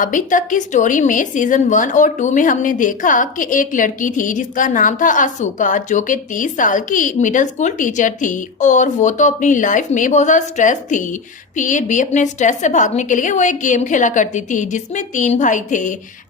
अभी तक की स्टोरी में सीजन 1 और 2 में हमने देखा कि एक लड़की थी जिसका नाम था आसूका, जो कि 30 साल की मिडिल स्कूल टीचर थी और वो तो अपनी लाइफ में बहुत ज्यादा स्ट्रेस थी। फिर भी अपने स्ट्रेस से भागने के लिए वो एक गेम खेला करती थी जिसमें 3 भाई थे,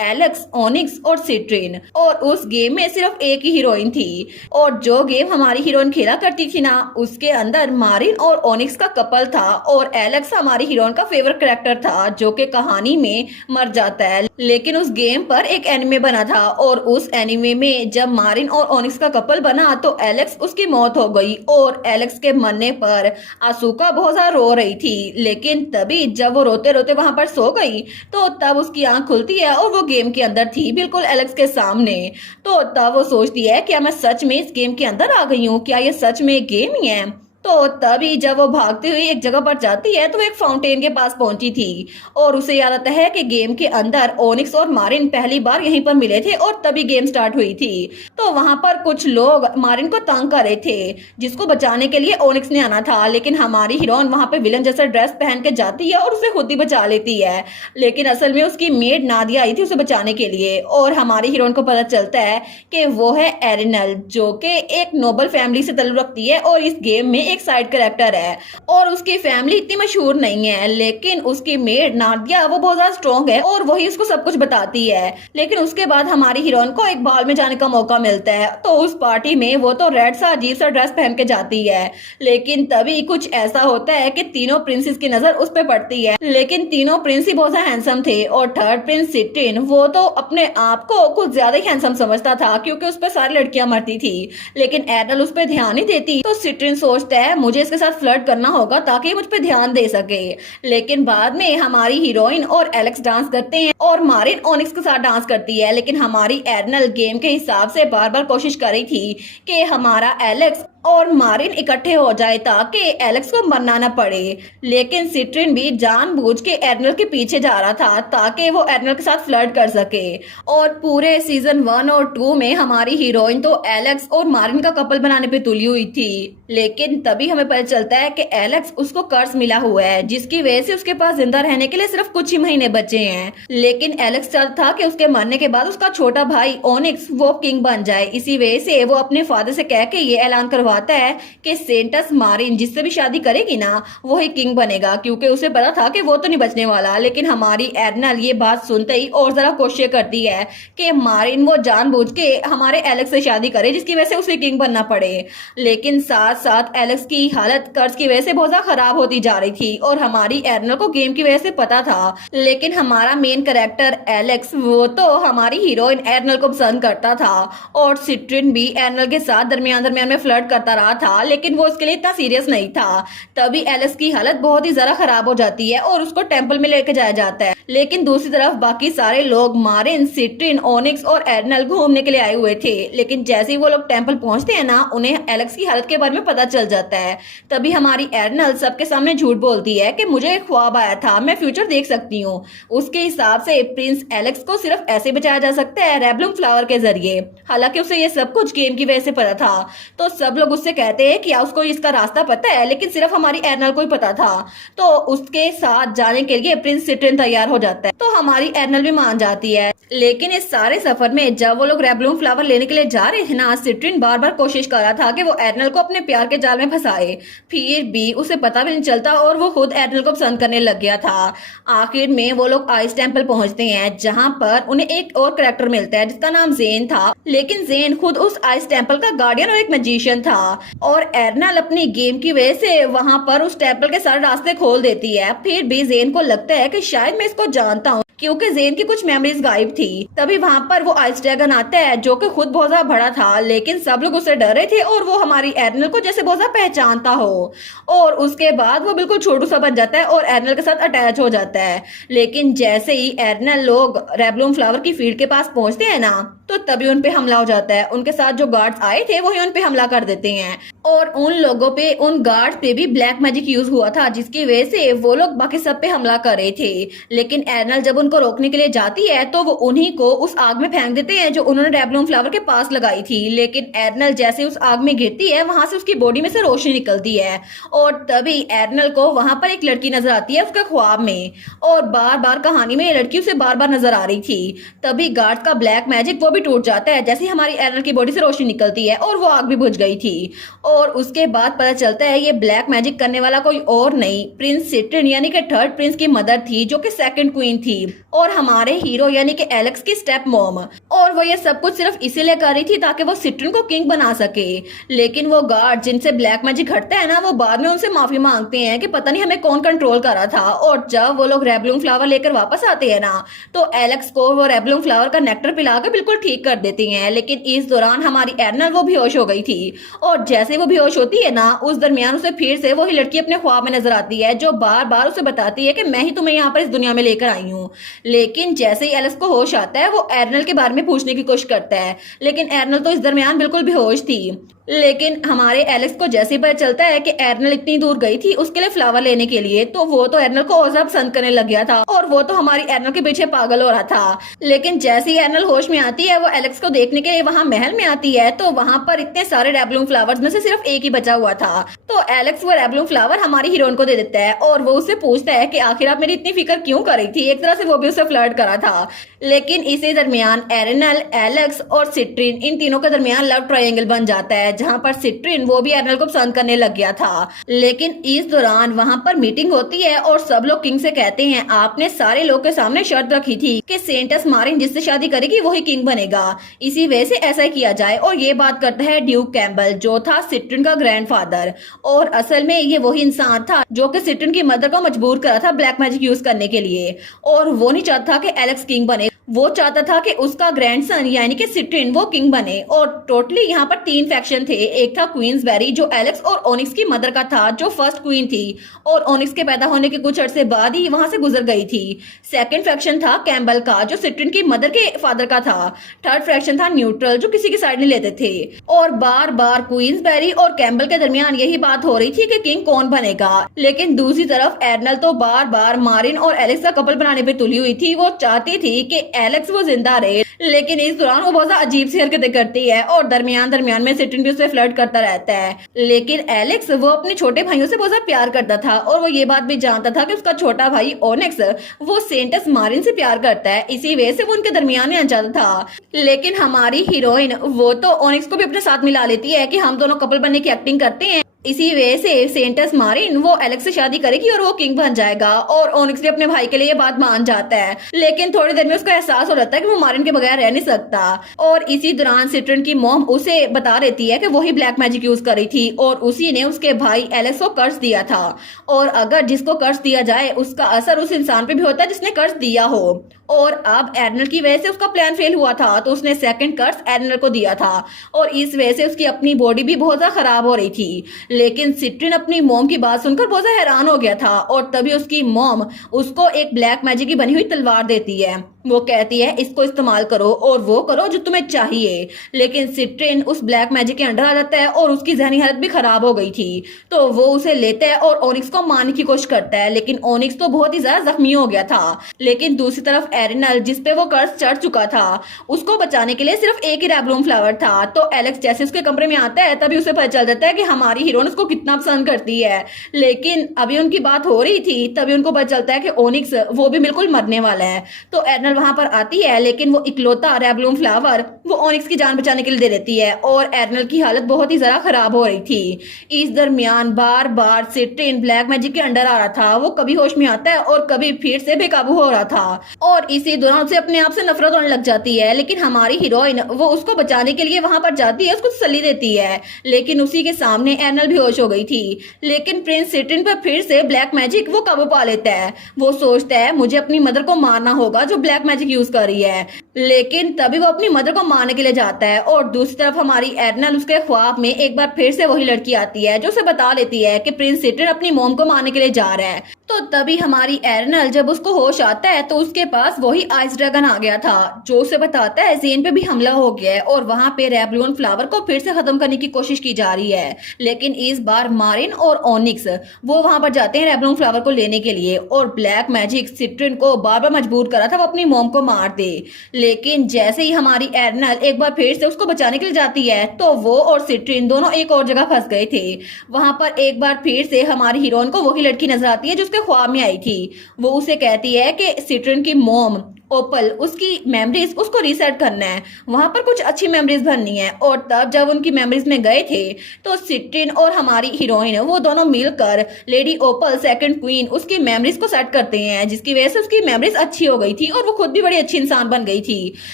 एलेक्स, ओनिक्स और सिट्रिन। और उस गेम में सिर्फ एक ही हीरोइन थी। और जो गेम हमारी हीरोइन खेला करती थी ना, उसके अंदर मारिन और ओनिक्स का कपल था और एलेक्स हमारी हीरोइन का फेवरेट कैरेक्टर था जो कि कहानी में मर जाता है। लेकिन उस गेम पर एक एनिमे बना था और उस एनिमे में जब मारिन और ओनिक्स का कपल बना तो एलेक्स उसकी मौत हो गई और एलेक्स के मरने पर आसूका बहुत ज्यादा रो रही थी। लेकिन तभी जब वो रोते रोते वहां पर सो गई तो तब उसकी आंख खुलती है और वो गेम के अंदर थी, बिल्कुल एलेक्स के सामने। तो तब वो सोचती है क्या मैं सच में इस गेम के अंदर आ गई हूँ, क्या ये सच में गेम ही है। तो तभी जब वो भागती हुई एक जगह पर जाती है तो वो एक फाउंटेन के पास पहुंची थी और उसे याद आता है कि गेम के अंदर ओनिक्स और मारिन पहली बार यहीं पर मिले थे और तभी गेम स्टार्ट हुई थी। तो वहां पर कुछ लोग मारिन को तंग कर रहे थे जिसको बचाने के लिए ओनिक्स ने आना था, लेकिन हमारी हीरोइन वहां पे विलन जैसा ड्रेस पहन के जाती है और उसे खुद ही बचा लेती है। लेकिन असल में उसकी मेड नादिया आई थी उसे बचाने के लिए और हमारी हीरोइन को पता चलता है कि वो है एरिनल, जो कि एक नोबल फैमिली से ताल्लुक रखती है और इस गेम में एक साइड कैरेक्टर है और उसकी फैमिली इतनी मशहूर नहीं है। लेकिन उसकी मेड नादिया वो बहुत ज्यादा स्ट्रॉन्ग है और वही उसको सब कुछ बताती है। लेकिन उसके बाद हमारी हीरोइन को एक बाल में जाने का मौका मिलता है तो उस पार्टी में वो तो रेड सा अजीब सा ड्रेस पहन के जाती है। लेकिन तभी कुछ ऐसा होता है कि तीनों प्रिंसेस की नजर उस पर पड़ती है, लेकिन तीनों प्रिंस ही बहुत हैंडसम थे और थर्ड प्रिंस सिट्रिन वो तो अपने आप को कुछ ज्यादा ही हैंडसम समझता था क्योंकि उस पर सारी लड़कियां मरती थी। लेकिन एरनल उस पर ध्यान नहीं देती तो सिट्रिन सोचता है मुझे इसके साथ फ्लर्ट करना होगा ताकि मुझ पे ध्यान दे सके। लेकिन बाद में हमारी हीरोइन और एलेक्स डांस करते हैं और मारिन ओनिक्स के साथ डांस करती है। लेकिन हमारी एरनल गेम के हिसाब से बार बार कोशिश कर रही थी कि हमारा एलेक्स और मारिन इकट्ठे हो जाए ताकि एलेक्स को मरना न पड़े। लेकिन सिट्रिन भी जानबूझ के एरनल के पीछे जा रहा था ताकि वो एरनल के साथ फ्लर्ट कर सके। और पूरे सीजन 1 और 2 में हमारी हीरोइन तो एलेक्स और मारिन का कपल बनाने पे तुली हुई थी। लेकिन तभी हमें पता चलता है कि एलेक्स उसको कर्ज मिला हुआ है जिसकी वजह से उसके पास जिंदा रहने के लिए सिर्फ कुछ ही महीने बचे हैं। लेकिन एलेक्स चाहता था कि उसके मरने के बाद उसका छोटा भाई ओनिक्स वो किंग बन जाए। इसी वजह से वो अपने फादर से कह के ये ऐलान करवाता है कि सेंटस मारिन जिससे भी शादी करेगी ना वो ही किंग बनेगा, क्योंकि उसे पता था कि वो तो नहीं बचने वाला। लेकिन हमारी एरनल ये बात सुनते ही और जरा कोशिश करती है कि मारिन वो जानबूझ के हमारे एलेक्स से शादी करे जिसकी वजह से उसे किंग बनना पड़े। लेकिन साथ साथ एलेक्स की हालत कर्ज की वजह से बहुत ज्यादा खराब होती जा रही थी और हमारी एरनल को गेम की वजह से पता था। लेकिन हमारा मेन कैरेक्टर एलेक्स वो तो हमारी हीरोइन एरनल को पसंद करता था और सिट्रिन भी एरनल के साथ दरमियान दरमियान में फ्लर्ट करता रहा था, लेकिन वो उसके लिए इतना सीरियस नहीं था। तभी एलेक्स की हालत बहुत ही ज्यादा खराब हो जाती है और उसको टेंपल में लेके जाया जाता है। लेकिन दूसरी तरफ बाकी सारे लोग मारिन, सिट्रिन, ओनिक्स और एरनल घूमने के लिए आए हुए थे। लेकिन जैसे ही वो लोग टेंपल पहुंचते हैं ना, उन्हें एलेक्स की हालत के बारे में पता चल जाता है। तभी हमारी एरनल सबके सामने झूठ बोलती है कि मुझे एक ख्वाब आया था, मैं फ्यूचर देख सकती हूँ। उसके हिसाब से प्रिंस एलेक्स को सिर्फ ऐसे बचाया जा सकता है रेबलूम फ्लावर के जरिए। हालांकि उसे ये सब कुछ गेम की वजह से पता था। तो सब लोग उससे कहते हैं कि उसको इसका रास्ता पता है, लेकिन सिर्फ हमारी एरनल को ही पता था। तो उसके साथ जाने के लिए प्रिंस सिट्रिन तैयार हो जाता है तो हमारी एरनल भी मान जाती है। लेकिन इस सारे सफर में जब वो लोग रेबलूम फ्लावर लेने के लिए जा रहे थे ना, सिट्रिन बार बार कोशिश कर रहा था कि वो एरनल को अपने प्यार के जाल में फंसाए। फिर भी उसे पता भी नहीं चलता और वो खुद एरनल को पसंद करने लग गया था। आखिर में वो लोग आइस टेम्पल पहुंचते हैं जहां पर उन्हें एक और कैरेक्टर मिलता है जिसका नाम जेन था। लेकिन जेन खुद उस आइस टेम्पल का गार्डियन और एक मैजिशियन था और एरनल अपनी गेम की वजह से वहां पर उस टेम्पल के सारे रास्ते खोल देती है। फिर भी जेन को लगता है कि शायद मैं इसको जानता हूँ क्योंकि जेन की कुछ मेमोरीज गायब थी। तभी वहां पर वो आइस ड्रैगन आता है जो कि खुद बहुत ज्यादा बड़ा था, लेकिन सब लोग उससे डर रहे थे और वो हमारी एरनल को जैसे बहुत ज्यादा पहचानता हो। और उसके बाद वो बिल्कुल छोटू सा बन जाता है और एरनल के साथ अटैच हो जाता है। लेकिन जैसे ही एरनल लोग रेबलूम फ्लावर की फील्ड के पास पहुंचते हैं ना, तो तभी उनपे हमला हो जाता है। उनके साथ जो गार्ड्स आए थे वही उनपे हमला कर देते हैं और उन लोगों पे, उन गार्ड्स पे भी ब्लैक मैजिक यूज हुआ था, जिसकी वजह से वो लोग बाकी सब पे हमला कर रहे थे। लेकिन एरनल जब उनको रोकने के लिए जाती है तो वो उन्हीं को उस आग में फेंक देते हैं जो उन्होंने रेबलून फ्लावर के पास लगाई थी। लेकिन एरनल जैसे उस आग में गिरती है, वहां से उसकी बॉडी में से रोशनी निकलती है और तभी एरनल को वहां पर एक लड़की नजर आती है उसके ख्वाब में, और बार बार कहानी में ये लड़की उसे बार बार नजर आ रही थी। तभी गार्ड का ब्लैक मैजिक वो भी टूट जाता है जैसे ही हमारी एरनल की बॉडी से रोशनी निकलती है और वो आग भी बुझ गई थी। और उसके बाद पता चलता है ये ब्लैक मैजिक करने वाला कोई और नहीं, प्रिंस सिट्रिन यानी कि थर्ड प्रिंस की मदर थी, जो कि सेकंड क्वीन थी और हमारे हीरो यानी कि एलेक्स की स्टेप मॉम। और वो ये सब कुछ सिर्फ इसीलिए कर रही थी ताकि वो सिट्रिन को किंग बना सके। लेकिन वो गार्ड जिनसे ब्लैक मैजिक हटता है ना, वो बाद में उनसे माफी मांगते हैं कि पता नहीं हमें कौन कंट्रोल कर रहा था। और जब वो लोग रेबलून फ्लावर लेकर वापस आते हैं ना, तो एलेक्स को वो रेबलून फ्लावर का नेक्टर पिला के बिल्कुल ठीक कर देती हैं। लेकिन इस दौरान हमारी एरनल वो बेहोश हो गई थी और जैसे वो बेहोश होती है ना, उस दरमियान उसे फिर से वही लड़की अपने ख्वाब में नजर आती है जो बार बार उसे बताती है कि मैं ही तुम्हें यहाँ पर इस दुनिया में लेकर आई हूँ। लेकिन जैसे ही एलेक्स को होश आता है, वो एरनल के बारे में पूछने की कोशिश करता है, लेकिन एरनल तो इस दरमियान बिल्कुल बेहोश थी। लेकिन हमारे एलेक्स को जैसे ही पता चलता है कि एरनल इतनी दूर गई थी उसके लिए फ्लावर लेने के लिए, तो वो तो एरनल को और ज्यादा पसंद करने लग गया था और वो तो हमारी एरनल के पीछे पागल हो रहा था। लेकिन जैसे ही एरनल होश में आती है, वो एलेक्स को देखने के लिए वहां महल में आती है, तो वहां पर इतने सारे रेबलून फ्लावर्स में से सिर्फ एक ही बचा हुआ था। तो एलेक्स वो रेबलून फ्लावर हमारी हीरोइन को दे देता है और वो उससे पूछता है कि आखिर आप मेरी इतनी फिक्र क्यों कर रही थी। एक तरह से वो भी उससे फ्लर्ट करा था। लेकिन इसी दरमियान एरनल, एलेक्स और सिट्रिन, इन तीनों के दरमियान लव ट्रायंगल बन जाता है, जहां पर सिट्रिन वो भी एरनल को पसंद करने लग गया था। लेकिन इस दौरान वहां पर मीटिंग होती है और सब लोग किंग से कहते हैं, आपने सारे लोग के सामने शर्त रखी थी कि सेंटस मारिन जिससे शादी करेगी वही किंग बनेगा, इसी वजह से ऐसा ही किया जाए। और ये बात करता है ड्यूक कैम्बल, जो था सिट्रिन का ग्रैंडफादर, और असल में ये वही इंसान था जो कि सिट्रिन की मदर को मजबूर करा था ब्लैक मैजिक यूज करने के लिए। और वो नहीं चाहता कि एलेक्स किंग बने, वो चाहता था कि उसका ग्रैंडसन यानी कि सिट्रिन वो किंग बने। और टोटली यहाँ पर 3 फैक्शन थे। एक था क्वींसबेरी जो एलेक्स और ओनिक्स की मदर का था, जो फर्स्ट क्वीन थी और ओनिक्स के पैदा होने के कुछ अरसे बाद ही वहां से गुजर गई थी। सेकंड फैक्शन था कैम्बल का, जो सिट्रिन की मदर के फादर का था। थर्ड फैक्शन था न्यूट्रल, जो किसी की साइड नहीं लेते थे। और बार बार क्वींसबेरी और कैम्बल के दरमियान यही बात हो रही थी कि किंग कौन बनेगा। लेकिन दूसरी तरफ एरनल तो बार बार मारिन और एलेक्स का कपल बनाने पे तुली हुई थी। वो चाहती थी कि एलेक्स वो जिंदा रहे, लेकिन इस दौरान वो बहुत अजीब सी हरकतें करती है और दरमियान में सिट्रिन भी उससे फ्लर्ट करता रहता है। लेकिन एलेक्स वो अपने छोटे भाइयों से बहुत ज्यादा प्यार करता था और वो ये बात भी जानता था कि उसका छोटा भाई ओनिक्स वो सेंटस मारिन से प्यार करता है, इसी वजह से वो उनके दरमियान में आ जाता था। लेकिन हमारी हीरोइन वो तो ओनिक्स को भी अपने साथ मिला लेती है कि हम दोनों कपल बनने की एक्टिंग करते हैं, इसी वजह से सेंटस मारिन वो एलेक्स से शादी करेगी और वो किंग बन जाएगा। और ओनिक्स भी अपने भाई के लिए ये बात मान जाता है, लेकिन थोड़ी देर में उसको एहसास हो जाता है कि वो मारिन के बगैर रह नहीं सकता। और इसी दौरान सिट्रिन की मॉम उसे बता देती है कि वही ब्लैक मैजिक यूज कर रही थी और उसी ने उसके भाई एलेक्स को कर्ज दिया था। और अगर जिसको कर्ज दिया जाए उसका असर उस इंसान पे भी होता है जिसने कर्ज दिया हो। और अब एरनल की वजह से उसका प्लान फेल हुआ था, तो उसने सेकंड कर्ज एरनल को दिया था और इस वजह से उसकी अपनी बॉडी भी बहुत ज्यादा खराब हो रही थी। लेकिन सिट्रिन अपनी मॉम की बात सुनकर बहुत ज्यादा हैरान हो गया था और तभी उसकी मॉम उसको एक ब्लैक मैजिक की बनी हुई तलवार देती है। वो कहती है इसको इस्तेमाल करो और वो करो जो तुम्हें चाहिए। लेकिन सिट्रिन उस ब्लैक मैजिक के अंडर आ जाता है और उसकी जहनी हालत भी खराब हो गई थी, तो वो उसे लेता है और ओनिक्स को मारने की कोशिश करता है। लेकिन ओनिक्स तो बहुत ही ज्यादा जख्मी हो गया था। लेकिन दूसरी तरफ एरनल, जिसपे वो कर्ज चढ़ चुका था, उसको बचाने के लिए सिर्फ एक ही रेबलून फ्लावर था। तो एलेक्स जैसे उसके कमरे में आता है तभी उसे पता चल जाता है कि हमारी हीरोइन उसको कितना पसंद करती है। लेकिन अभी उनकी बात हो रही थी तभी उनको पता चलता है कि ओनिक्स वो भी बिल्कुल मरने वाला है। तो एरनल वहां पर आती है, लेकिन वो इकलौता रेबलून फ्लावर वो ओनिक्स की जान बचाने के लिए दे देती है और एरनल की हालत बहुत ही ज्यादा खराब हो रही थी। इस दरमियान बार बार सिट्रिन ब्लैक मैजिक के अंडर आ रहा था। वो कभी होश में आता है और कभी फिर से बेकाबू हो रहा था और इसी दौरान उसे अपने आप से नफरत होने लग जाती है। लेकिन हमारी हीरोइन वो उसको बचाने के लिए वहां पर जाती है, उसको तसल्ली देती है। लेकिन उसी के सामने एरनल बेहोश हो गई थी। लेकिन प्रिंस सिट्रिन पर फिर से ब्लैक मैजिक वो काबू पा लेता है। वो सोचता है मुझे अपनी मदर को मारना होगा जो ब्लैक ब्लैक मैजिक यूज कर रही है। लेकिन तभी वो अपनी मदर को मारने के लिए जाता है और दूसरी तरफ हमारी एर्नल उसके ख्वाब में एक बार फिर से वही लड़की आती है जो उसे बता लेती है कि प्रिंस सिट्रिन अपनी मॉम को मारने के लिए जा रहा है। तो तभी हमारी एर्नल जब उसको होश आता है तो उसके पास वही आइस ड्रैगन आ गया था जो उसे बताता है ज़ेन पे भी हमला हो गया है और वहां पे रेबलून फ्लावर को फिर से खत्म करने की कोशिश की जा रही है। लेकिन इस बार मारिन और ओनिक्स वो वहां पर जाते हैं रेबलून फ्लावर को लेने के लिए और ब्लैक मैजिक सिट्रिन को बार बार मजबूर करा था वो अपनी मॉम को मार दे। लेकिन जैसे ही हमारी एर्नल एक बार फिर से उसको बचाने के लिए जाती है तो वो और सिट्रिन दोनों एक और जगह फंस गए थे। वहां पर एक बार फिर से हमारी हीरोइन को वही लड़की नजर आती है जो उसके ख्वाब में आई थी। वो उसे कहती है कि सिट्रिन की मॉम ओपल उसकी मेमोरीज उसको रीसेट करना है, वहां पर कुछ अच्छी मेमोरीज भरनी है। और तब जब उनकी मेमोरीज में गए थे तो सिट्रिन और हमारी हीरोइन वो दोनों मिलकर लेडी ओपल सेकंड क्वीन उसकी मेमोरीज को सेट करते हैं जिसकी वजह से उसकी मेमोरीज अच्छी हो गई थी और वो खुद भी बड़ी अच्छी इंसान बन गई थी।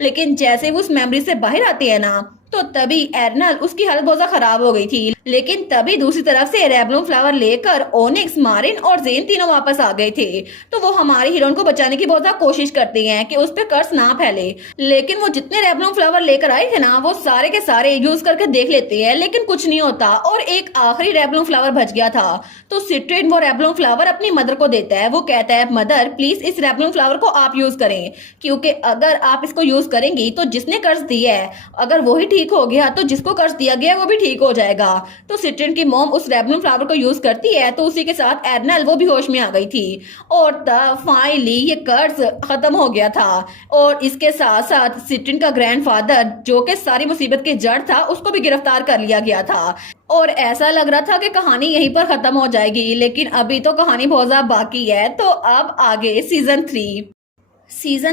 लेकिन जैसे वो उस मेमोरी से बाहर आते हैं ना तो तभी एर्नल उसकी हालत बहुत ज्यादा खराब हो गई थी। लेकिन तभी दूसरी तरफ से रेबलून फ्लावर लेकर ओनिक्स, मारिन और ज़ेन तीनों वापस आ गए थे। तो वो हमारी हीरोइन को बचाने की बहुत ज्यादा कोशिश करते हैं कि उस पर कर्स ना फैले। लेकिन वो जितने रेबलून फ्लावर लेकर आए थे ना वो सारे के सारे यूज करके देख लेते हैं लेकिन कुछ नहीं होता और एक आखिरी रेबलून फ्लावर बच गया था। तो सिट्रिन वो रेबलून फ्लावर अपनी मदर को देता है। वो कहता है मदर प्लीज इस रेबलून फ्लावर को आप यूज करें क्योंकि अगर आप इसको यूज करेंगी तो जिसने कर्ज दिया है अगर वही ठीक हो गया तो जिसको कर्ज दिया गया वो भी ठीक हो जाएगा। तो सिट्रिन की मॉम उस रेबलून फ्लावर को यूज करती है तो उसी के साथ एर्नल वो भी होश में आ गई थी और तब फाइनली ये कर्ज खत्म हो गया था। और इसके साथ साथ सिट्रिन का ग्रैंडफादर जो कि सारी मुसीबत की जड़ था उसको भी गिरफ्तार कर लिया गया था। और ऐसा लग रहा था कि कहानी यहीं पर खत्म हो जाएगी लेकिन अभी तो कहानी बहुत ज्यादा बाकी है। तो अब आगे सीजन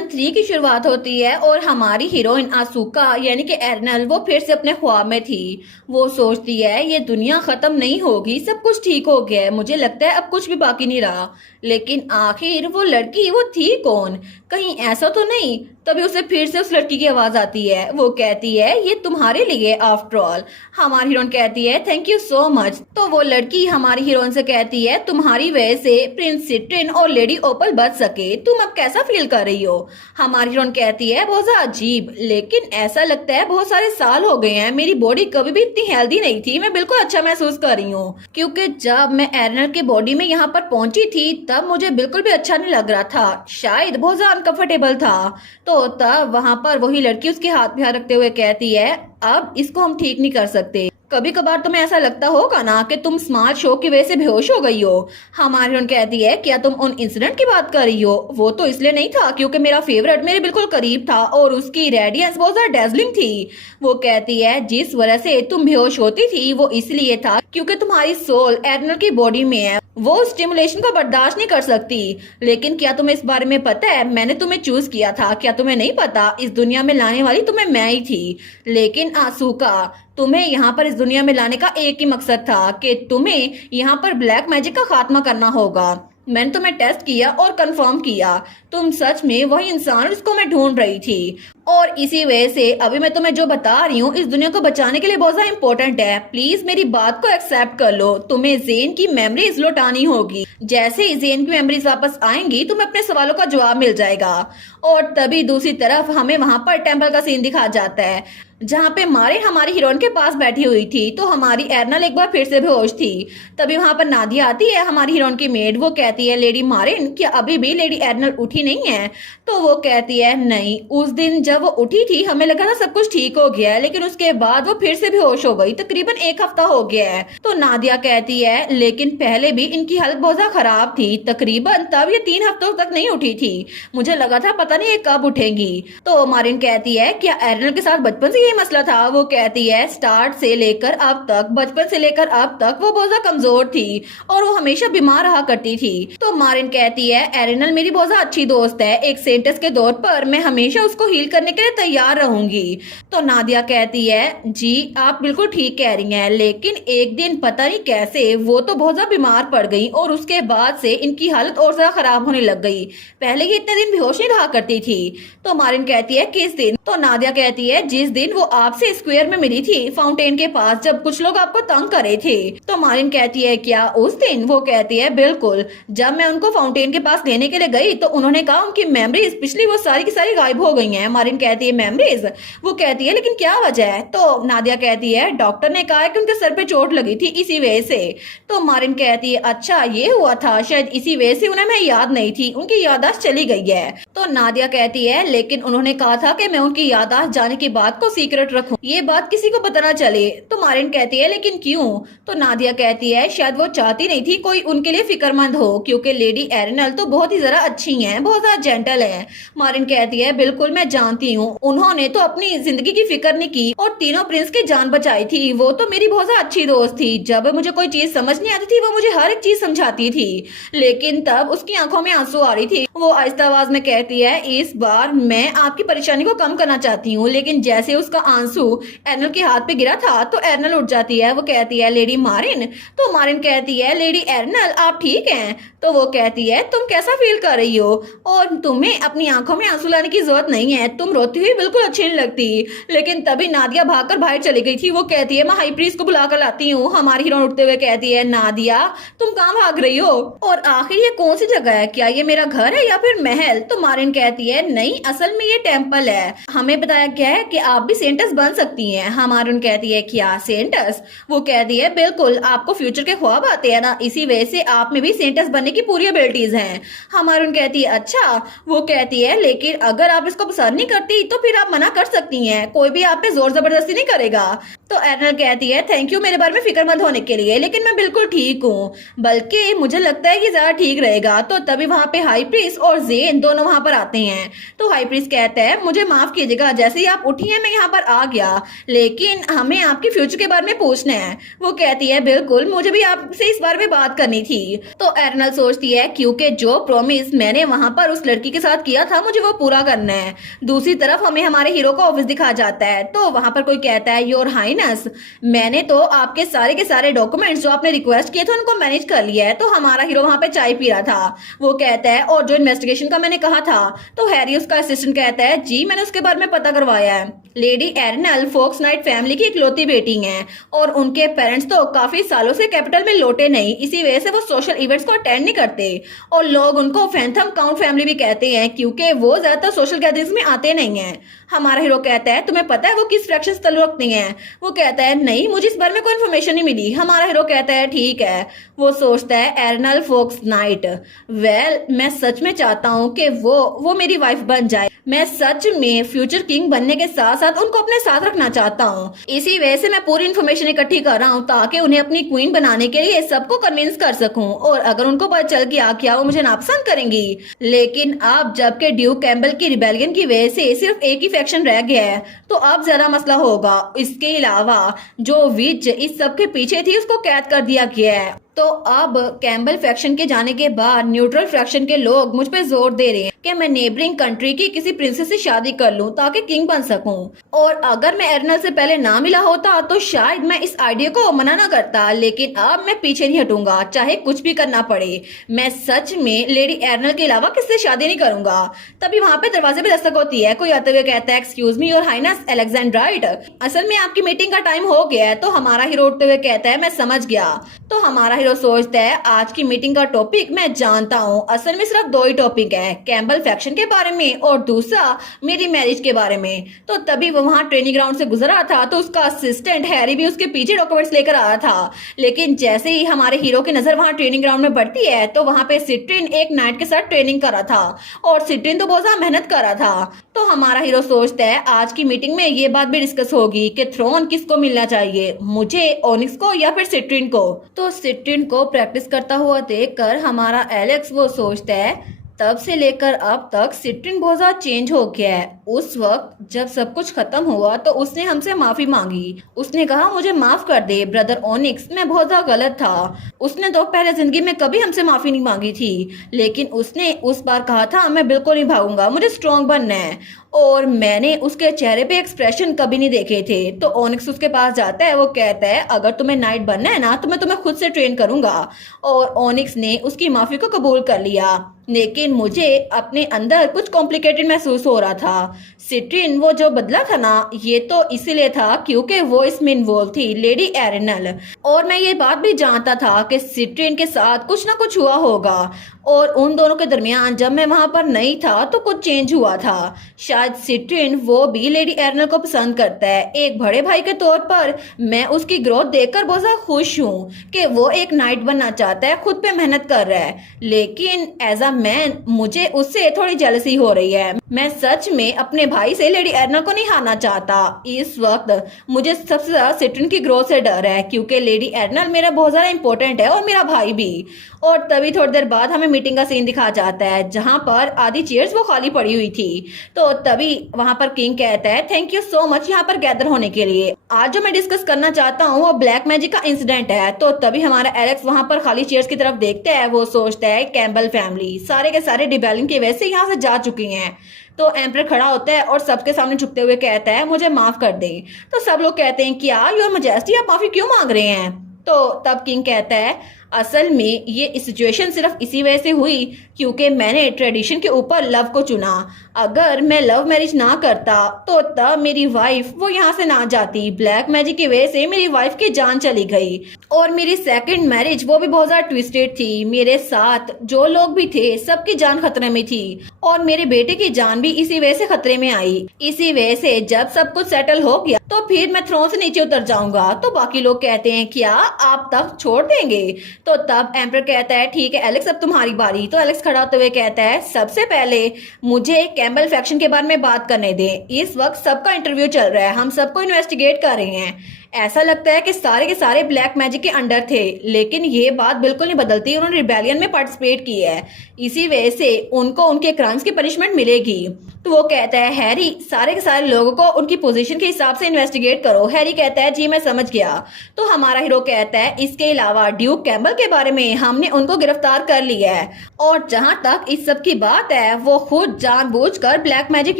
3 की शुरुआत होती है और हमारी हीरोइन आसूका यानी कि एर्नल वो फिर से अपने ख्वाब में थी। वो सोचती है ये दुनिया खत्म नहीं होगी, सब कुछ ठीक हो गया है, मुझे लगता है अब कुछ भी बाकी नहीं रहा। लेकिन आखिर वो लड़की वो थी कौन, कहीं ऐसा तो नहीं। तभी उसे फिर से उस लड़की की आवाज आती है। वो कहती है ये तुम्हारे लिए आफ्टर ऑल। हमारी हीरोइन कहती है थैंक यू सो मच। तो वो लड़की हमारी हीरोइन से कहती है तुम्हारी वजह से प्रिंस सिट्रिन और लेडी ओपल बच सके, तुम अब कैसा फील कर रही हो। हमारी हीरोइन कहती है बहुत ज्यादा अजीब, लेकिन ऐसा लगता है बहुत सारे साल हो गए हैं, मेरी बॉडी कभी भी इतनी हेल्दी नहीं थी, मैं बिल्कुल अच्छा महसूस कर रही हूँ। क्योंकि जब मैं एर्नल के बॉडी में यहाँ पर पहुंची थी तब मुझे बिल्कुल भी अच्छा नहीं लग रहा था, शायद बहुत ज्यादा अनकंफर्टेबल था। तो तब वहां पर वही लड़की उसके हाथ पे हाथ रखते हुए कहती है अब इसको हम ठीक नहीं कर सकते, कभी कभार तुम्हें ऐसा लगता होगा ना कि तुम स्मार्ट शो की वजह से बेहोश हो गई हो। हमारी हीरोइन कहती है क्या तुम उन इंसिडेंट की बात कर रही हो, वो तो इसलिए नहीं था क्योंकि मेरा फेवरेट मेरे बिल्कुल करीब था और उसकी रेडियंस बहुत ज्यादा डेजलिंग थी। वो कहती है जिस वजह से तुम बेहोश होती थी वो इसलिए था क्योंकि तुम्हारी सोल एर्नल की बॉडी में है, वो स्टिमुलेशन को बर्दाश्त नहीं कर सकती। लेकिन क्या तुम्हें इस बारे में पता है, मैंने तुम्हें चूज किया था, क्या तुम्हें नहीं पता इस दुनिया में लाने वाली तुम्हें मैं ही थी। लेकिन आसूका तुम्हें यहाँ पर इस दुनिया में लाने का एक ही मकसद था कि तुम्हें यहाँ पर ब्लैक मैजिक का खात्मा करना होगा। मैंने तुम्हें टेस्ट किया और कंफर्म किया, तुम सच में वही इंसान जिसको मैं ढूंढ रही थी। और इसी वजह से अभी मैं तुम्हें जो बता रही हूँ इस दुनिया को बचाने के लिए बहुत ज्यादा इम्पोर्टेंट है, प्लीज मेरी बात को एक्सेप्ट कर लो। तुम्हें ज़ेन की मेमोरीज लौटानी होगी, जैसे ही ज़ेन की मेमोरीज वापस आएंगी तुम्हें अपने सवालों का जवाब मिल जाएगा। और तभी दूसरी तरफ हमें वहां पर टेम्पल का सीन दिखाया जाता है जहाँ पे मारिन हमारी हीरोइन के पास बैठी हुई थी। तो हमारी एर्नल एक बार फिर से बेहोश थी। तभी वहां पर नादिया आती है हमारी हीरोइन की मेड। वो कहती है लेडी मारिन क्या अभी भी लेडी एर्नल उठी नहीं है। तो वो कहती है नहीं, उस दिन जब वो उठी थी हमें लगा था सब कुछ ठीक हो गया है लेकिन उसके बाद वो फिर से बेहोश हो गई, तकरीबन एक हफ्ता हो गया है। तो नादिया कहती है लेकिन पहले भी इनकी हालत बहुत ज्यादा खराब थी, तकरीबन तब ये 3 हफ्तों तक नहीं उठी थी, मुझे लगा था पता नहीं ये कब उठेंगी। तो मारिन कहती है क्या एर्नल के साथ बचपन से यही मसला था। वो कहती है स्टार्ट से लेकर अब तक, बचपन से लेकर अब तक वो बहुत ज्यादा कमजोर थी और वो हमेशा बीमार रहा करती थी। तो मारिन कहती है एर्नल मेरी बहुत ज्यादा अच्छी दोस्त है, एक सेंटेंस के तौर पर मैं हमेशा उसको हील करने के लिए तैयार रहूंगी। तो नादिया कहती है जी आप बिल्कुल ठीक कह रही हैं, लेकिन एक दिन पता नहीं कैसे वो तो बहुत ज्यादा बीमार पड़ गई और उसके बाद से इनकी हालत और ज्यादा खराब होने लग गई, पहले ही इतने दिन बेहोश नहीं रहा करती थी। तो मारिन कहती है किस दिन। तो नादिया कहती है जिस दिन वो आपसे स्क्वायर में मिली थी फाउंटेन के पास जब कुछ लोग आपको तंग कर रहे थे। तो मारिन कहती है क्या उस दिन? वो कहती है बिल्कुल, जब मैं उनको फाउंटेन के पास लेने के लिए गई तो उन्होंने कहा उनकी मेमोरीज पिछली वो सारी की सारी गायब हो गई हैं। मारिन कहती है मेमोरीज? वो कहती है लेकिन क्या वजह है? तो नादिया कहती है डॉक्टर ने कहा कि उनके सर पे चोट लगी थी इसी वजह से। तो मारिन कहती है अच्छा ये हुआ था, शायद इसी वजह से उन्हें मैं याद नहीं थी, उनकी याददाश्त चली गई है। तो नादिया कहती है लेकिन उन्होंने कहा था कि मैं उनकी याददाश्त जाने की बात को सीक्रेट रखूं, ये बात किसी को पता ना चले। तो मारिन कहती है लेकिन क्यों? तो नादिया कहती है शायद वो चाहती नहीं थी कोई उनके लिए फिक्रमंद हो, क्योंकि लेडी एरिनल तो बहुत ही जरा अच्छी हैं, बहुत ज्यादा जेंटल है। मारिन कहती है बिल्कुल मैं जानती हूँ, उन्होंने तो अपनी जिंदगी की फिक्र नहीं की और तीनों प्रिंस की जान बचाई थी। वो तो मेरी बहुत ज्यादा अच्छी दोस्त थी, जब मुझे कोई चीज समझ नहीं आती थी वो मुझे हर एक चीज समझाती थी, लेकिन तब उसकी आंखों में आंसू आ रही थी। वो आहिस्ता आवाज में कहती है इस बार मैं आपकी परेशानी को कम करना चाहती हूँ। लेकिन जैसे उसका आंसू एर्नल के हाथ पे गिरा था तो एर्नल उठ जाती है। वो कहती है लेडी मारिन? तो मारिन कहती है लेडी एर्नल आप ठीक हैं? तो वो कहती है तुम कैसा फील कर रही हो और तुम्हें अपनी आंखों में आंसू लाने की जरूरत नहीं है, तुम रोती हुई बिल्कुल अच्छी नहीं लगती। लेकिन तभी नादिया भागकर बाहर चली गई थी। वो कहती है मैं हाई प्रीस्ट को बुलाकर लाती हूँ। हमारी हीरोइन उठते हुए कहती है नादिया तुम कहाँ भाग रही हो और आखिर ये कौन सी जगह है, क्या ये मेरा घर है या फिर महल? तो मारिन कहती है नहीं असल में ये टेम्पल है, हमें बताया गया है कि आप भी सेंटस बन सकती हैं। हमारून कहती है क्या सेंटस? वो कहती है बिल्कुल, आपको फ्यूचर के ख्वाब आते हैं ना, इसी वजह से आप में भी सेंटस बनने की पूरी एबिलिटीज हैं। हमारून कहती है अच्छा। वो कहती है लेकिन अगर आप इसको पसंद नहीं करती तो फिर आप मना कर सकती हैं, कोई भी आप पे जोर जबरदस्ती नहीं करेगा। तो एर्नल कहती है थैंक यू मेरे बारे में फिक्रमंद होने के लिए, लेकिन मैं बिल्कुल ठीक हूँ, बल्कि मुझे लगता है कि ज्यादा ठीक रहेगा। तो तभी वहाँ पे हाई प्रीस्ट और जेन दोनों वहाँ पर आते हैं। तो हाई प्रीस्ट कहता है मुझे माफ कीजिएगा, जैसे ही आप उठी हैं मैं यहाँ पर आ गया, लेकिन हमें आपके फ्यूचर के बारे में पूछना है। वो कहती है बिल्कुल, मुझे भी आपसे इस बारे में बात करनी थी। तो एर्नल सोचती है क्योंकि जो प्रॉमिस मैंने वहाँ पर उस लड़की के साथ किया था मुझे वो पूरा करना है। दूसरी तरफ हमें हमारे हीरो का ऑफिस दिखा जाता है। तो वहाँ पर कोई कहता है योर हाइनेस मैंने तो आपके सारे के सारे डॉक्यूमेंट्स जो आपने रिक्वेस्ट किए थे उनको मैनेज कर लिया है। तो हमारा हीरो वहाँ पे चाय पी रहा था। वो कहता है और जो इन्वेस्टिगेशन का मैंने कहा था? तो हैरी उसका असिस्टेंट कहता है जी मैंने उसके बारे में पता करवाया है। लेडी एरिनल फोक्स नाइट फैमिली की इकलौती बेटी हैं और उनके पेरेंट्स तो काफी सालों से कैपिटल में लौटे नहीं, इसी वजह से वो सोशल इवेंट्स को अटेंड नहीं करते और लोग उनको फैंथम काउंट फैमिली भी कहते हैं क्योंकि वो ज्यादातर सोशल गैदरिंग्स में आते नहीं हैं। हमारा हीरो कहता है तुम्हें पता है वो किस फ्रैक्शन से ताल्लुक रखती हैं? वो कहता है नहीं मुझे इस बारे में कोई इन्फॉर्मेशन नहीं मिली। हमारा हीरो कहता है ठीक है। वो सोचता है एरिनल फोक्स नाइट, वेल मैं सच में चाहता हूँ कि वो मेरी वाइफ बन जाए। मैं सच में फ्यूचर किंग बनने के साथ साथ उनको अपने साथ रखना चाहता हूँ, इसी वजह से मैं पूरी इन्फॉर्मेशन इकट्ठी कर रहा हूँ ताकि उन्हें अपनी क्वीन बनाने के लिए सबको कन्विंस कर सकूं और अगर उनको पता चल गया क्या वो मुझे नापसंद करेंगी। लेकिन अब जबकि ड्यूक कैम्बल की रिबेलियन की वजह से सिर्फ एक ही फैक्शन रह गया है तो अब ज्यादा मसला होगा। इसके अलावा जो विच इस सब के पीछे थी उसको कैद कर दिया गया है। तो अब कैम्बल फैक्शन के जाने के बाद न्यूट्रल फैक्शन के लोग मुझ पे जोर दे रहे हैं कि मैं नेबरिंग कंट्री की किसी प्रिंसेस से शादी कर लूं ताकि किंग बन सकूं, और अगर मैं एरिनल से पहले ना मिला होता तो शायद मैं इस आइडिया को मना ना करता, लेकिन अब मैं पीछे नहीं हटूंगा चाहे कुछ भी करना पड़े। मैं सच में लेडी एरिनल के अलावा किससे शादी नहीं करूंगा। तभी वहाँ पे दरवाजे पे दस्तक होती है, कोई आते हुए कहता है excuse me your highness Alexandrite, असल में आपकी मीटिंग का टाइम हो गया है। तो हमारा हीरो उठते हुए कहता है मैं समझ गया। तो हमारा हीरो सोचता है आज की मीटिंग का टॉपिक मैं जानता हूँ, असल में सिर्फ दो ही टॉपिक है, कैम्बल फैक्शन के बारे में और दूसरा मेरी मैरिज के बारे में। तो तभी वो वहाँ ट्रेनिंग ग्राउंड से गुजरा था तो उसका असिस्टेंट हैरी भी उसके पीछे डॉक्यूमेंट्स लेकर आया था। लेकिन जैसे ही हमारे हीरो की नजर वहाँ ट्रेनिंग ग्राउंड में बढ़ती है तो वहाँ पे सिट्रिन एक नाइट के साथ ट्रेनिंग कर रहा था और सिट्रिन तो बहुत ज्यादा मेहनत कर रहा था। तो हमारा हीरो सोचता है आज की मीटिंग में ये बात भी डिस्कस होगी कि थ्रोन किसको मिलना चाहिए, मुझे, ओनिक्स को या फिर सिट्रिन को। तो सिट्रिन को प्रैक्टिस करता हुआ देखकर हमारा एलेक्स वो सोचता है तब से लेकर अब तक सिट्रिन बहुत ज्यादा चेंज हो गया है। उस वक्त जब सब कुछ खत्म हुआ तो उसने हमसे माफी मांगी, उसने कहा मुझे माफ कर दे ब्रदर ओनिक्स, मैं बहुत ज्यादा गलत था। उसने तो पहले जिंदगी में कभी हमसे माफी नहीं मांगी थी, लेकिन उसने उस बार कहा था मैं बिल्कुल नहीं भागूंगा, मुझे स्ट्रॉन्ग बनना है और मैंने उसके चेहरे पे एक्सप्रेशन कभी नहीं देखे थे। तो ओनिक्स उसके पास जाता है, वो कहता है अगर तुम्हें नाइट बनना है ना तो मैं तुम्हें खुद से ट्रेन करूंगा। और ओनिक्स ने उसकी माफी को कबूल कर लिया, लेकिन मुझे अपने अंदर कुछ कॉम्प्लिकेटेड महसूस हो रहा था। सिट्रिन वो जो बदला था ना, ये तो इसीलिए था क्योंकि वो इसमें इन्वॉल्व थी, लेडी एरिनल। और मैं ये बात भी जानता था कि सिट्रिन के साथ कुछ ना कुछ हुआ होगा, और उन दोनों के दरमियान जब मैं वहां पर नहीं था तो कुछ चेंज हुआ था। शायद सिट्रिन वो भी लेडी एरिनल को पसंद करता है। एक बड़े भाई के तौर पर मैं उसकी ग्रोथ देखकर बहुत ज्यादा खुश हूँ कि वो एक नाइट बनना चाहता है, खुद पे मेहनत कर रहा है। लेकिन एज अ मैन मुझे उससे थोड़ी जेलसी हो रही है। मैं सच में अपने भाई से लेडी एरिनल को नहीं हारना चाहता। इस वक्त मुझे सबसे ज्यादा सिट्रिन की ग्रोथ से डर है, क्योंकि लेडी एरिनल मेरा बहुत ज्यादा इंपॉर्टेंट है और मेरा भाई भी। और तभी थोड़ी देर बाद हमें मीटिंग का सीन दिखा जाता है, जहां पर आधी चेयर्स वो खाली पड़ी हुई थी। तो तभी वहां पर किंग कहता है थैंक यू सो मच यहाँ पर गैदर होने के लिए। आज जो मैं डिस्कस करना चाहता हूँ वो ब्लैक मैजिक का इंसिडेंट है। तो तभी हमारा एलेक्स वहां पर खाली चेयर्स की तरफ देखता है। वो सोचता है कैम्बल फैमिली सारे के सारे डिबेलिंग की वजह से यहाँ से जा चुकी हैं। तो एम्पर खड़ा होता है और सबके सामने झुकते हुए कहता है मुझे माफ कर दे। तो सब लोग कहते हैं क्या योर मैजेस्टी आप माफी क्यों मांग रहे हैं। तो तब किंग कहता है असल में ये सिचुएशन सिर्फ इसी वजह से हुई क्योंकि मैंने ट्रेडिशन के ऊपर लव को चुना। अगर मैं लव मैरिज ना करता तो तब मेरी वाइफ वो यहाँ से ना जाती। ब्लैक मैजिक की वजह से मेरी वाइफ की जान चली गई, और मेरी सेकंड मैरिज वो भी बहुत ज्यादा ट्विस्टेड थी। मेरे साथ जो लोग भी थे सबकी जान खतरे में थी, और मेरे बेटे की जान भी इसी वजह से खतरे में आई। इसी वजह से जब सब कुछ सेटल हो गया तो फिर मैं थ्रोन से नीचे उतर जाऊंगा। तो बाकी लोग कहते हैं क्या आप तब छोड़ देंगे। तो तब एम्पर कहता है ठीक है एलेक्स अब तुम्हारी बारी। तो एलेक्स खड़ा होते हुए कहता है सबसे पहले मुझे कैम्बल फैक्शन के बारे में बात करने दें। इस वक्त सबका इंटरव्यू चल रहा है, हम सबको इन्वेस्टिगेट कर रहे हैं। ऐसा लगता है कि सारे के सारे ब्लैक मैजिक के अंडर थे, लेकिन ये बात बिल्कुल नहीं बदलती। उन्होंने रिबेलियन में पार्टिसिपेट की है, इसी वजह से उनको उनके क्राइम्स की पनिशमेंट मिलेगी। तो वो कहता है हैरी सारे के सारे लोगों को उनकी पोजीशन के हिसाब से इन्वेस्टिगेट करो। हैरी कहता है जी मैं समझ गया। तो हमारा हीरो कहता है इसके अलावा ड्यूक कैम्बल के बारे में हमने उनको गिरफ्तार कर लिया है, और जहां तक इस सब की बात है वो खुद जानबूझकर ब्लैक मैजिक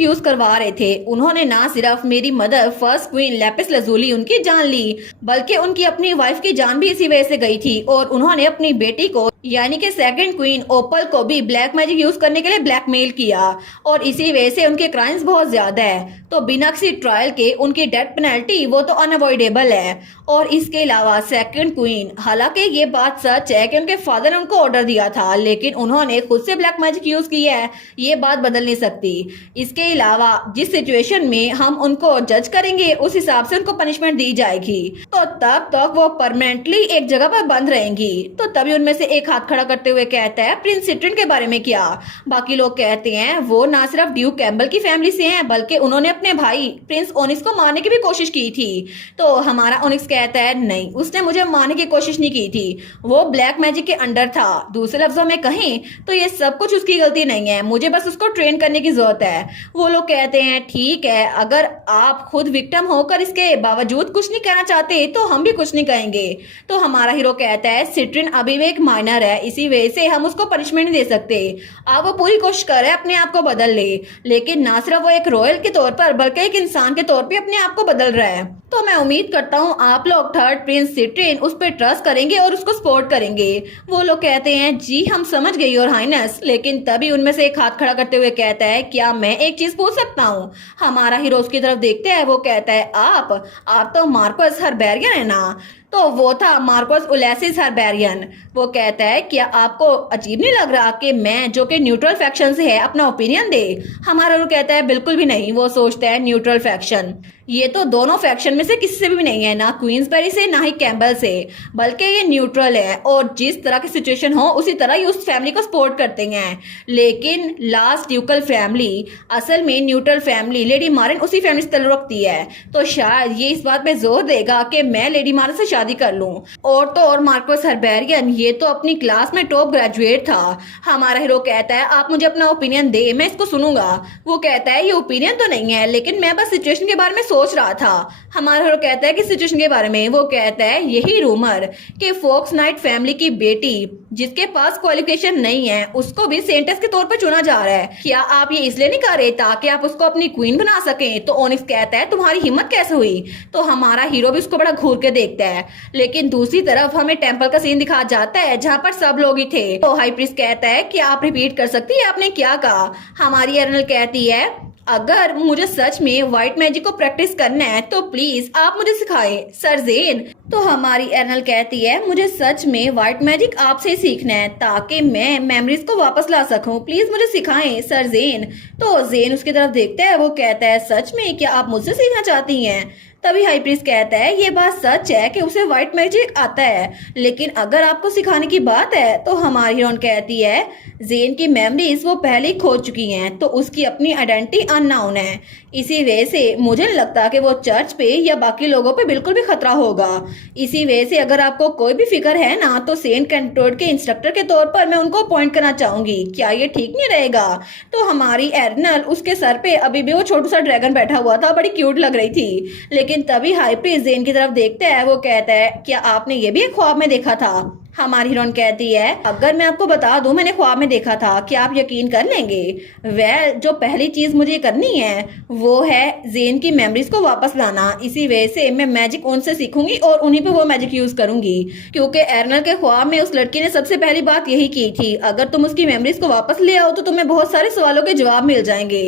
यूज करवा रहे थे। उन्होंने ना सिर्फ मेरी mother first queen Lapis lazuli उनकी जान ली, बल्कि उनकी अपनी वाइफ की जान भी इसी वजह से गई थी। और उन्होंने अपनी बेटी को यानी कि सेकंड क्वीन ओपल को भी ब्लैक मैजिक यूज करने के लिए ब्लैकमेल किया, और इसी वजह से उनके क्राइम्स बहुत ज्यादा है। तो बिना किसी ट्रायल के उनकी डेथ पेनल्टी वो तो अनअवॉइडेबल है। और इसके अलावा सेकंड क्वीन, हालांकि ये बात सच है कि उनके फादर ने उनको ऑर्डर दिया था, लेकिन उन्होंने खुद से ब्लैक मैजिक यूज किया है, ये बात बदल नहीं सकती। इसके अलावा जिस सिचुएशन में हम उनको जज करेंगे उस हिसाब से उनको पनिशमेंट दी जाएगी। तो तब तक वो परमानेंटली एक जगह पर बंद रहेंगी। तो तभी उनमें से एक हाथ खड़ा करते हुए कहता है प्रिंस सिट्रिन के बारे में क्या। बाकी लोग कहते हैं वो ना सिर्फ ड्यूक कैम्बल की फैमिली से हैं, बल्कि उन्होंने अपने भाई प्रिंस ओनिक्स को मारने की भी कोशिश की थी। तो हमारा ओनिक्स कहता है नहीं उसने मुझे मारने की कोशिश नहीं की थी, वो ब्लैक मैजिक के अंडर था। दूसरे लफ्जों में कहें तो ये सब कुछ उसकी गलती नहीं है, मुझे बस उसको ट्रेन करने की जरूरत है। वो लोग कहते हैं ठीक है अगर आप खुद विक्टिम होकर इसके बावजूद कुछ नहीं कहना चाहते तो हम भी कुछ नहीं कहेंगे। तो हमारा हीरो कहता है सिट्रिन अभी भी एक माइनर है, इसी वजह से हम उसको पनिशमेंट नहीं दे सकते। अब वो पूरी कोशिश कर रहा है अपने आप को बदल ले, लेकिन ना सिर्फ वो एक रॉयल के तौर पर बल्कि एक इंसान के तौर पे अपने आप को बदल रहा है। तो मैं उम्मीद करता हूँ आप लोग थर्ड प्रिंस सिट्रिन उस पर ट्रस्ट करेंगे और उसको सपोर्ट करेंगे। वो लोग कहते हैं जी हम समझ गए योर हाइनेस। लेकिन तभी उनमें से एक हाथ खड़ा करते हुए कहता है क्या मैं एक चीज पूछ सकता हूँ। हमारा हीरो उसकी तरफ देखते हैं, वो कहता है आप तो मार्कस हर्बेरियन है ना। तो वो था मार्कस उलेसिस हर्बेरियन। वो कहता है क्या आपको अजीब नहीं लग रहा कि मैं जो कि न्यूट्रल फैक्शन से है अपना ओपिनियन दे। हमारा वो कहता है बिल्कुल भी नहीं। वो सोचता है न्यूट्रल फैक्शन ये तो दोनों फैक्शन में से किसी से भी नहीं है, ना क्वींसबेरी से ना ही कैम्बल से, बल्कि ये न्यूट्रल है और जिस तरह की सिचुएशन हो उसी तरह ही उस फैमिली को सपोर्ट करते हैं। लेकिन लास्ट ड्यूकल फैमिली असल में न्यूट्रल फैमिली लेडी मारन उसी फैमिली से ताल्लुक रखती है। तो शायद ये इस बात पे जोर देगा कि मैं लेडी मारन से शादी कर लूं। और तो और मार्कस हर्बेरियन ये तो अपनी क्लास में टॉप ग्रेजुएट था। हमारा हीरो कहता है आप मुझे अपना ओपिनियन दे, मैं इसको सुनूंगा। वो कहता है ये ओपिनियन तो नहीं है, लेकिन मैं बस सिचुएशन के बारे में सोच रहा था। हमारा हीरो कहता है कि सिचुएशन के बारे में। वो कहता है यही रूमर कि फोक्स नाइट फैमिली की बेटी जिसके पास क्वालिफिकेशन नहीं है उसको भी सेंटेंस के तौर पर चुना जा रहा है। क्या आप ये इसलिए नहीं कर रहे ताकि आप उसको अपनी क्वीन बना सकें? तो ओनिक्स कहता है तुम्हारी हिम्मत कैसे हुई? तो हमारा हीरो भी उसको बड़ा घूर के देखता है। लेकिन दूसरी तरफ हमें टेंपल का सीन दिखाया जाता है जहाँ पर सब लोग ही थे। तो हाई प्रीस्ट कहता है कि आप रिपीट कर सकती है आपने क्या कहा? हमारी एरनल कहती है अगर मुझे सच में व्हाइट मैजिक को प्रैक्टिस करना है तो प्लीज आप मुझे सिखाएं सर ज़ेन। तो हमारी एरनल कहती है मुझे सच में व्हाइट मैजिक आपसे ही सीखना है ताकि मैं मेमोरीज को वापस ला सकूं, प्लीज मुझे सिखाएं सर ज़ेन। तो ज़ेन उसकी तरफ देखता है। वो कहता है सच में क्या आप मुझसे सीखना चाहती हैं? तभी हाई प्रीस्ट कहता है ये बात सच है कि उसे व्हाइट मैजिक आता है, लेकिन अगर आपको सिखाने की बात है तो हमारी हीरोइन कहती है ज़ेन की मेमोरीज वो पहले ही खो चुकी हैं तो उसकी अपनी आइडेंटिटी अननोन है। इसी वजह से मुझे नहीं लगता कि वो चर्च पे या बाकी लोगों पे बिल्कुल भी खतरा होगा। इसी वजह से अगर आपको कोई भी फिक्र है ना तो सेंट कैंटोड के इंस्ट्रक्टर के तौर पर मैं उनको अपॉइंट करना चाहूंगी। क्या ये ठीक नहीं रहेगा? तो हमारी एरनल उसके सर पे अभी भी वो छोटा सा ड्रैगन बैठा हुआ था, बड़ी क्यूट लग रही थी। लेकिन तभी हाई प्रीस्ट ज़ेन की तरफ देखता है। वो कहता है क्या आपने ये भी एक ख्वाब में देखा था? हमारी हीरोइन कहती है अगर मैं आपको बता दूं मैंने ख्वाब में देखा था क्या आप यकीन कर लेंगे? वेल जो पहली चीज मुझे करनी है वो है ज़ेन की मेमोरीज को वापस लाना। इसी वजह से मैं मैजिक उनसे सीखूंगी और उन्हीं पे वो मैजिक यूज करूंगी, क्योंकि एरनल के ख्वाब में उस लड़की ने सबसे पहली बात यही की थी अगर तुम उसकी मेमोरीज को वापस ले आओ तो तुम्हें बहुत सारे सवालों के जवाब मिल जाएंगे।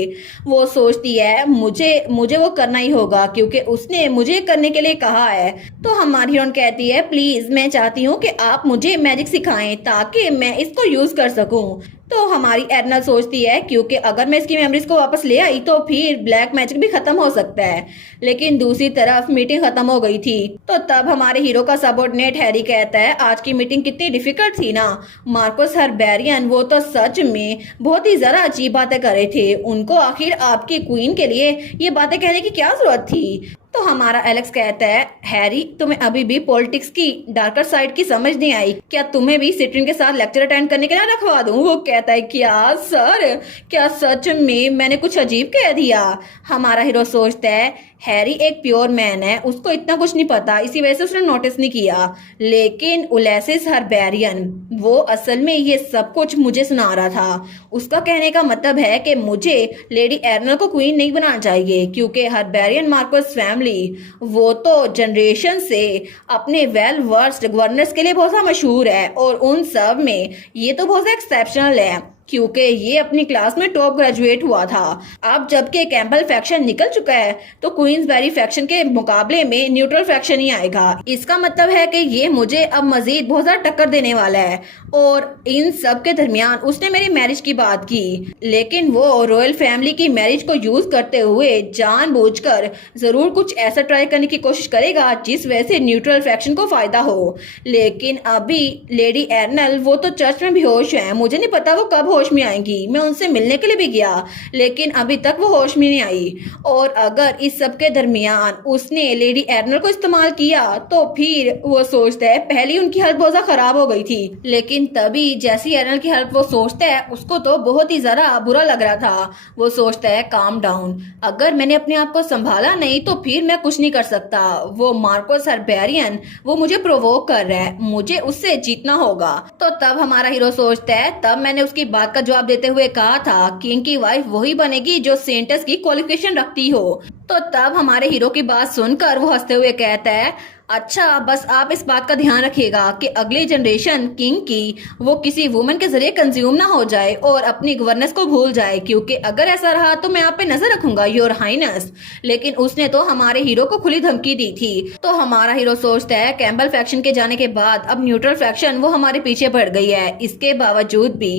वो सोचती है मुझे वो करना ही होगा क्योंकि उसने मुझे करने के लिए कहा है। तो हमारी हीरोइन कहती है प्लीज मैं चाहती हूँ कि आप मुझे मैजिक सिखाएं ताकि मैं इसको यूज कर सकूं। तो हमारी एरनल सोचती है क्योंकि अगर मैं इसकी मेमोरीज को वापस ले आई तो फिर ब्लैक मैजिक भी खत्म हो सकता है। लेकिन दूसरी तरफ मीटिंग खत्म हो गई थी। तो तब हमारे हीरो का सबऑर्डिनेट हैरी कहता है आज की मीटिंग कितनी डिफिकल्ट थी ना। मार्कस हर्बेरियन वो तो सच में बहुत ही जरा अजीब बातें कर रहे थे। उनको आखिर आपकी क्वीन के लिए ये बातें कहने की क्या जरूरत थी? तो हमारा एलेक्स कहता है हैरी तुम्हें अभी भी पॉलिटिक्स की डार्कर साइड की समझ नहीं आई क्या? तुम्हें भी सिट्रिन के साथ लेक्चर अटेंड करने के लिए रखवा दूं? वो कहता है क्या सर क्या सच में मैंने कुछ अजीब कह दिया? हमारा हीरो सोचता है हैरी एक प्योर मैन है उसको इतना कुछ नहीं पता इसी वजह से उसने नोटिस नहीं किया, लेकिन उलेसिस हर्बेरियन वो असल में ये सब कुछ मुझे सुना रहा था। उसका कहने का मतलब है कि मुझे लेडी एरनल को क्वीन नहीं बनाना चाहिए क्योंकि हर्बेरियन मार्कस फैमिली वो तो जनरेशन से अपने वेल वर्स्ड गवर्नर्स के लिए बहुत सा मशहूर है और उन सब में ये तो बहुत एक्सेप्शनल है क्योंकि ये अपनी क्लास में टॉप ग्रेजुएट हुआ था। अब जबकि कैम्पबेल फैक्शन निकल चुका है तो क्वींसबेरी फैक्शन के मुकाबले में न्यूट्रल फैक्शन ही आएगा। इसका मतलब है कि ये मुझे अब मजीद बहुत ज्यादा टक्कर देने वाला है। और इन सब के दरमियान उसने मेरी मैरिज की बात की, लेकिन वो रॉयल फैमिली की मैरिज को यूज करते हुए जानबूझकर जरूर कुछ ऐसा ट्राई करने की कोशिश करेगा जिस वजह से न्यूट्रल फैक्शन को फायदा हो। लेकिन अभी लेडी एरनल वो तो चर्च में बेहोश है, मुझे नहीं पता वो कब होश में आएंगी। मैं उनसे मिलने के लिए भी गया लेकिन अभी तक वो होश में नहीं आई। और अगर इस सब के दरमियान उसने लेडी एरनल को इस्तेमाल किया तो फिर वो सोचता है पहले उनकी हालत बहुत खराब हो गई थी, लेकिन तभी जैसी एरनल की हालत वो सोचता है उसको तो बहुत ही ज्यादा बुरा लग रहा था। वो सोचता है काम डाउन, अगर मैंने अपने आप को संभाला नहीं तो फिर मैं कुछ नहीं कर सकता। वो मार्कस हर्बेरियन वो मुझे प्रोवोक कर रहा है, मुझे उससे जीतना होगा। तो तब हमारा हीरो सोचता है तब मैंने उसकी बात का जवाब देते हुए कहा था किंग की वाइफ वही बनेगी जो सेंटस की क्वालिफिकेशन रखती हो। तो तब हमारे हीरो की बात सुनकर वो हंसते हुए कहता है अच्छा बस आप इस बात का ध्यान रखिएगा कि अगली जनरेशन किंग की वो किसी वुमेन के जरिए कंज्यूम ना हो जाए और अपनी गवर्नेंस को भूल जाए, क्योंकि अगर ऐसा रहा तो मैं आप पे नजर रखूंगा योर हाइनेस। लेकिन उसने तो हमारे हीरो को खुली धमकी दी थी। तो हमारा हीरो सोचता है कैम्पबेल फैक्शन के जाने के बाद अब न्यूट्रल फैक्शन वो हमारे पीछे पड़ गई है। इसके बावजूद भी